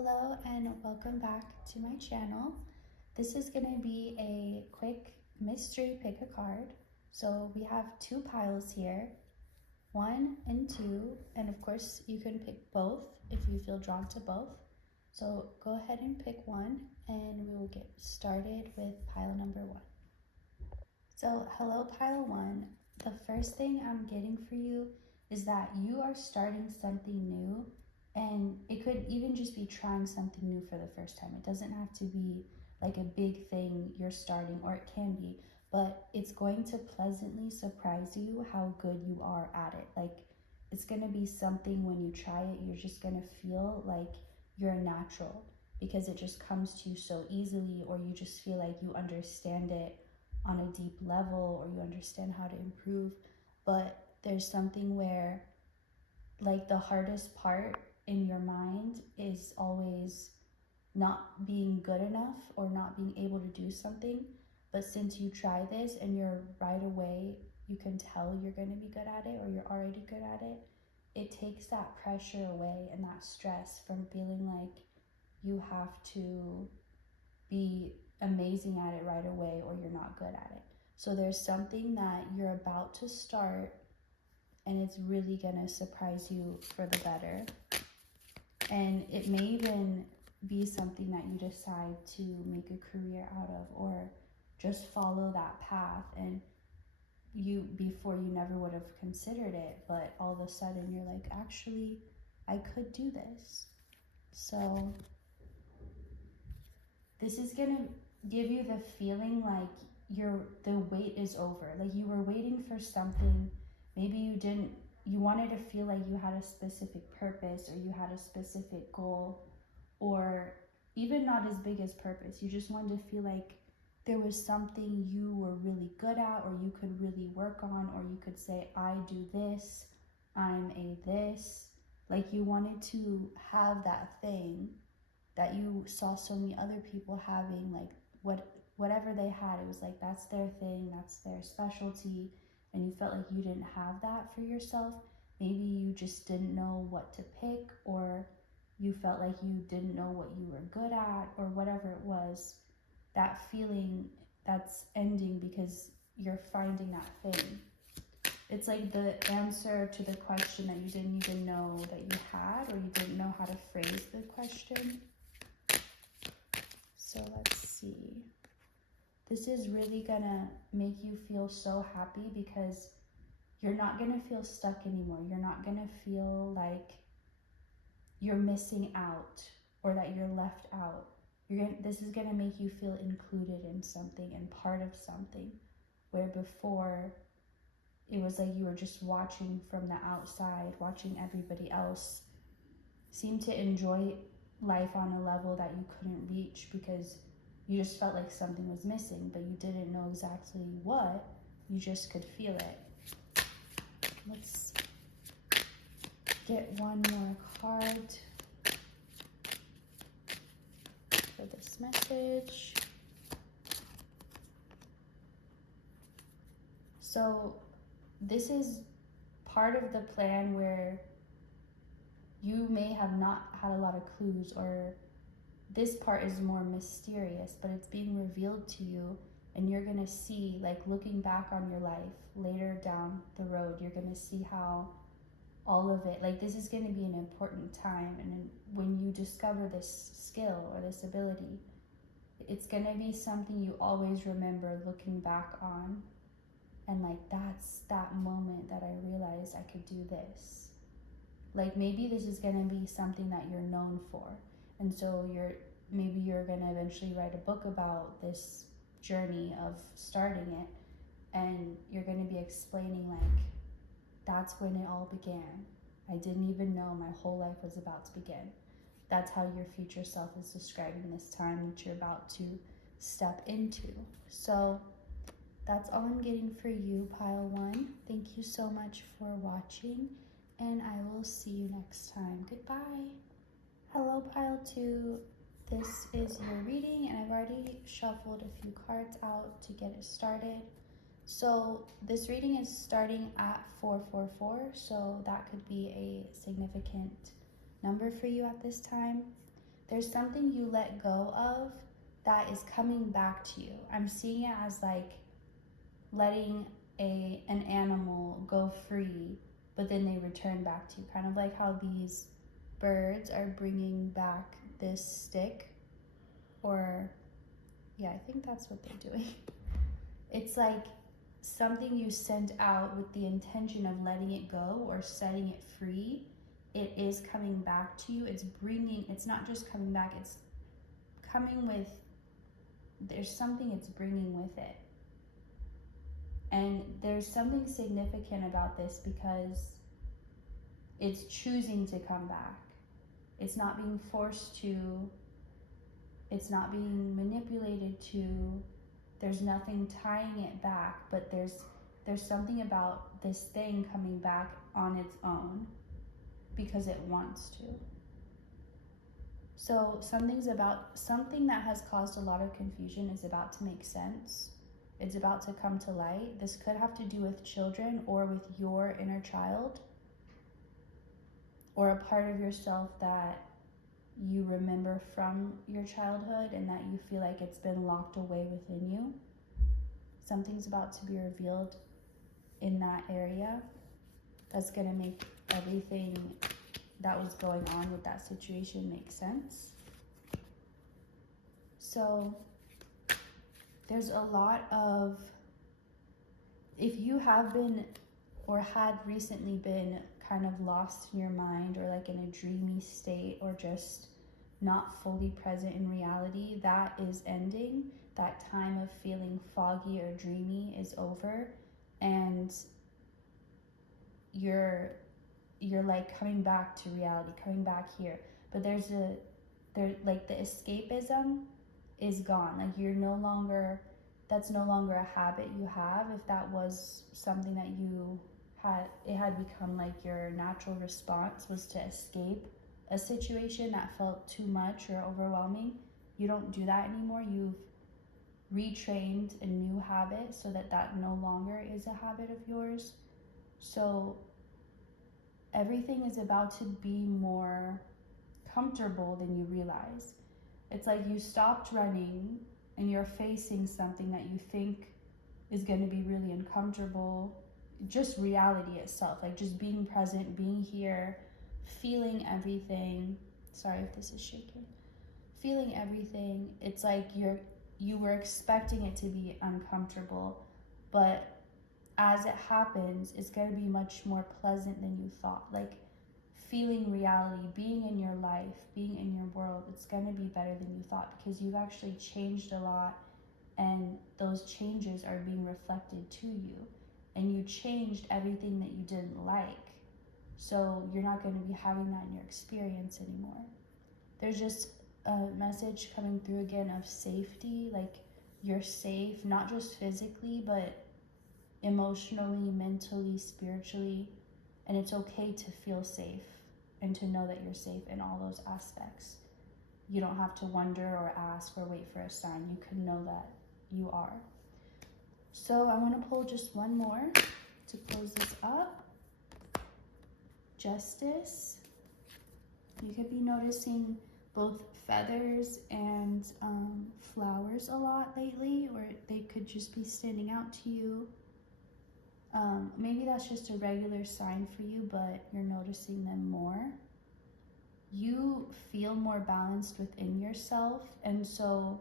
Hello and welcome back to my channel. This is going to be a quick mystery pick a card. So we have two piles here, 1 and 2, and of course you can pick both if you feel drawn to both. So go ahead and pick one and we will get started with pile number 1. So hello pile 1, the first thing I'm getting for you is that you are starting something new. And it could even just be trying something new for the first time. It doesn't have to be like a big thing you're starting, or it can be, but it's going to pleasantly surprise you how good you are at it. Like, it's going to be something when you try it, you're just going to feel like you're a natural because it just comes to you so easily, or you just feel like you understand it on a deep level, or you understand how to improve. But there's something where, like, the hardest part in your mind is always not being good enough or not being able to do something. But since you try this and you're right away, you can tell you're going to be good at it or you're already good at it, it takes that pressure away and that stress from feeling like you have to be amazing at it right away or you're not good at it. So there's something that you're about to start and it's really going to surprise you for the better. And it may even be something that you decide to make a career out of, or just follow that path. And before you never would have considered it, but all of a sudden you're like, actually, I could do this. So this is going to give you the feeling like the wait is over. Like you were waiting for something. Maybe you wanted to feel like you had a specific purpose or you had a specific goal, or even not as big as purpose. You just wanted to feel like there was something you were really good at, or you could really work on, or you could say, I do this, I'm a this. Like you wanted to have that thing that you saw so many other people having, like whatever they had, it was like that's their thing, that's their specialty, and you felt like you didn't have that for yourself. Maybe you just didn't know what to pick, or you felt like you didn't know what you were good at, or whatever it was. That feeling that's ending because you're finding that thing. It's like the answer to the question that you didn't even know that you had, or you didn't know how to phrase the question. So let's see. This is really gonna make you feel so happy because you're not gonna feel stuck anymore. You're not gonna feel like you're missing out or that you're left out. This is gonna make you feel included in something and part of something, where before it was like you were just watching from the outside, watching everybody else seem to enjoy life on a level that you couldn't reach because you just felt like something was missing, but you didn't know exactly what. You just could feel it. Let's get one more card for this message. So this is part of the plan where you may have not had a lot of clues, or this part is more mysterious, but it's being revealed to you, and you're gonna see, like looking back on your life later down the road, you're gonna see how all of it, like this is gonna be an important time. And when you discover this skill or this ability, it's gonna be something you always remember looking back on. And like, that's that moment that I realized I could do this. Like maybe this is gonna be something that you're known for. And so maybe you're gonna eventually write a book about this journey of starting it, and you're gonna be explaining like, that's when it all began. I didn't even know my whole life was about to begin. That's how your future self is describing this time that you're about to step into. So that's all I'm getting for you, pile 1. Thank you so much for watching, and I will see you next time. Goodbye. Hello, pile 2. This is your reading, and I've already shuffled a few cards out to get it started. So this reading is starting at 444, so that could be a significant number for you at this time. there's something you let go of that is coming back to you. I'm seeing it as like letting an animal go free, but then they return back to you. Kind of like how these birds are bringing back this stick, or yeah, I think that's what they're doing. It's like something you sent out with the intention of letting it go or setting it free. It is coming back to you. It's not just coming back, it's coming with, there's something it's bringing with it. And there's something significant about this because it's choosing to come back. It's not being forced to, it's not being manipulated to, there's nothing tying it back, but there's something about this thing coming back on its own because it wants to. So something that has caused a lot of confusion is about to make sense. It's about to come to light. This could have to do with children or with your inner child, or a part of yourself that you remember from your childhood and that you feel like it's been locked away within you. Something's about to be revealed in that area that's going to make everything that was going on with that situation make sense. So there's a lot of, if you have been or had recently been kind of lost in your mind or like in a dreamy state or just not fully present in reality, that is ending. That time of feeling foggy or dreamy is over, and you're like coming back to reality, coming back here. But there's like the escapism is gone. Like that's no longer a habit you have. If that was something that you had, it had become like your natural response was to escape a situation that felt too much or overwhelming. You don't do that anymore. You've retrained a new habit so that no longer is a habit of yours. So everything is about to be more comfortable than you realize. It's like you stopped running and you're facing something that you think is going to be really uncomfortable. Just reality itself, like just being present, being here, feeling everything. Sorry if this is shaking. Feeling everything. It's like you were expecting it to be uncomfortable, but as it happens, it's going to be much more pleasant than you thought. Like feeling reality, being in your life, being in your world, it's going to be better than you thought because you've actually changed a lot, and those changes are being reflected to you. And you changed everything that you didn't like. So you're not going to be having that in your experience anymore. There's just a message coming through again of safety, like you're safe, not just physically, but emotionally, mentally, spiritually. And it's okay to feel safe and to know that you're safe in all those aspects. You don't have to wonder or ask or wait for a sign. You can know that you are. So I want to pull just one more to close this up. Justice. You could be noticing both feathers and flowers a lot lately, or they could just be standing out to you. Maybe that's just a regular sign for you, but you're noticing them more. You feel more balanced within yourself, and so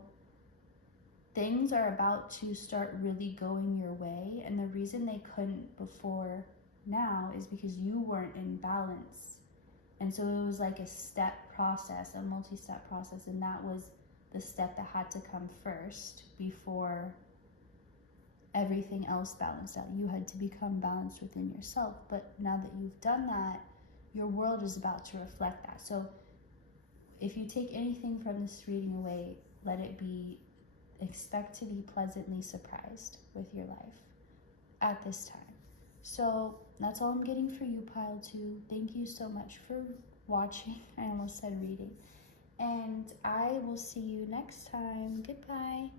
things are about to start really going your way. And the reason they couldn't before now is because you weren't in balance. And so it was like a step process, a multi-step process, and that was the step that had to come first before everything else balanced out. You had to become balanced within yourself. But now that you've done that, your world is about to reflect that. So if you take anything from this reading away, let it be, expect to be pleasantly surprised with your life at this time. So that's all I'm getting for you, Pile 2. Thank you so much for watching. I almost said reading. And I will see you next time. Goodbye.